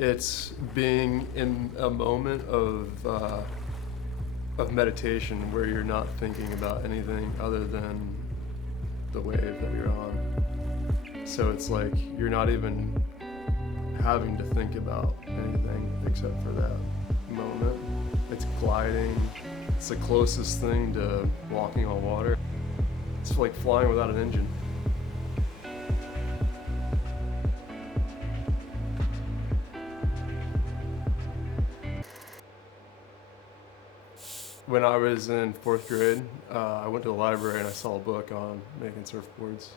It's being in a moment of meditation where you're not thinking about anything other than the wave that you're on. So it's like you're not even having to think about anything except for that moment. It's gliding. It's the closest thing to walking on water. It's like flying without an engine. When I was in 4th grade, I went to the library and I saw a book on making surfboards.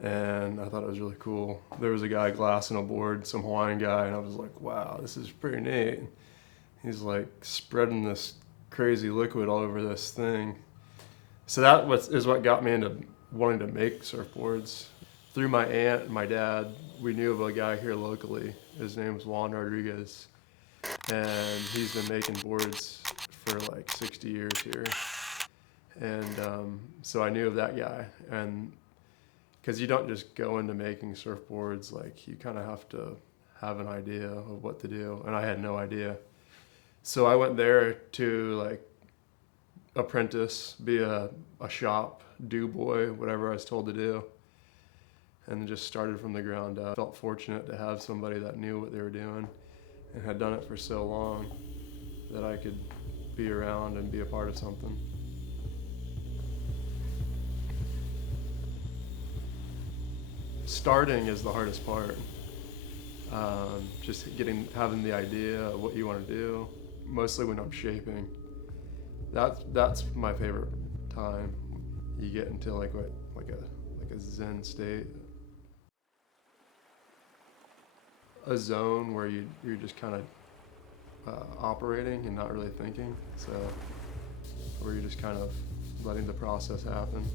And I thought it was really cool. There was a guy glassing a board, some Hawaiian guy, and I was like, wow, this is pretty neat. He's like spreading this crazy liquid all over this thing. So that is what got me into wanting to make surfboards. Through my aunt and my dad, we knew of a guy here locally. His name was Juan Rodriguez. And he's been making boards for like 60 years here. And so I knew of that guy. And because you don't just go into making surfboards, like you kind of have to have an idea of what to do. And I had no idea. So I went there to like apprentice, be a shop, do boy, whatever I was told to do. And just started from the ground up. Felt fortunate to have somebody that knew what they were doing and had done it for so long that I could be around and be a part of something. Starting is the hardest part. Just having the idea of what you want to do. Mostly when I'm shaping. That's my favorite time. You get into like a zen state. A zone where you're just kind of operating and not really thinking. So where you're just kind of letting the process happen.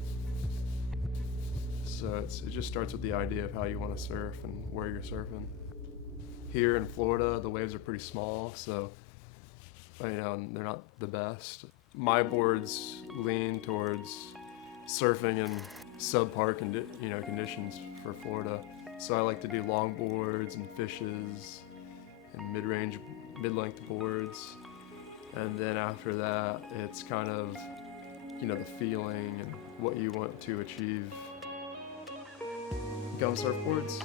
So it just starts with the idea of how you want to surf and where you're surfing. Here in Florida, the waves are pretty small, so they're not the best. My boards lean towards surfing in subpar conditions for Florida. So I like to do long boards and fishes and mid-length boards. And then after that, it's kind of, the feeling and what you want to achieve. Gum Surfboards,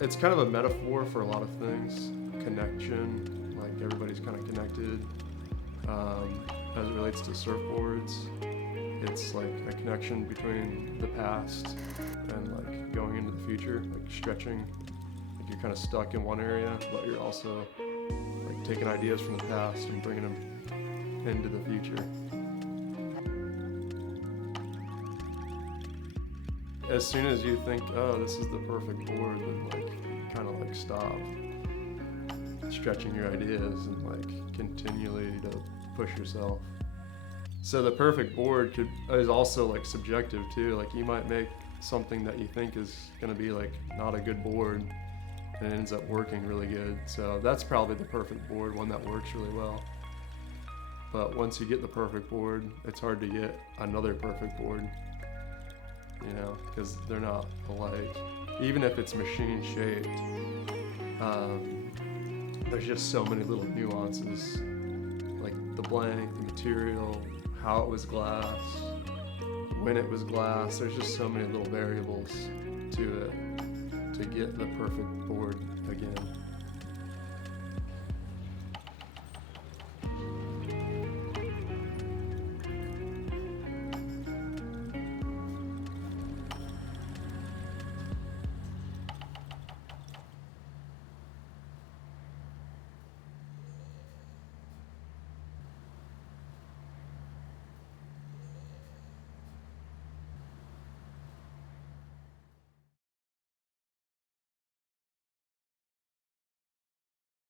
it's kind of a metaphor for a lot of things. Connection, like everybody's kind of connected. As it relates to surfboards, it's like a connection between the past and like going into the future, like stretching. Like you're kind of stuck in one area, but you're also like taking ideas from the past and bringing them into the future. As soon as you think, oh, this is the perfect board, then like you kind of like stop stretching your ideas and like continually to push yourself. So the perfect board is also like subjective too. Like you might make something that you think is gonna be like not a good board and it ends up working really good. So that's probably the perfect board, one that works really well. But once you get the perfect board, it's hard to get another perfect board. Because they're not alike. Even if it's machine shaped, there's just so many little nuances, like the blank, the material, how it was glassed, when it was glassed. There's just so many little variables to it to get the perfect board again.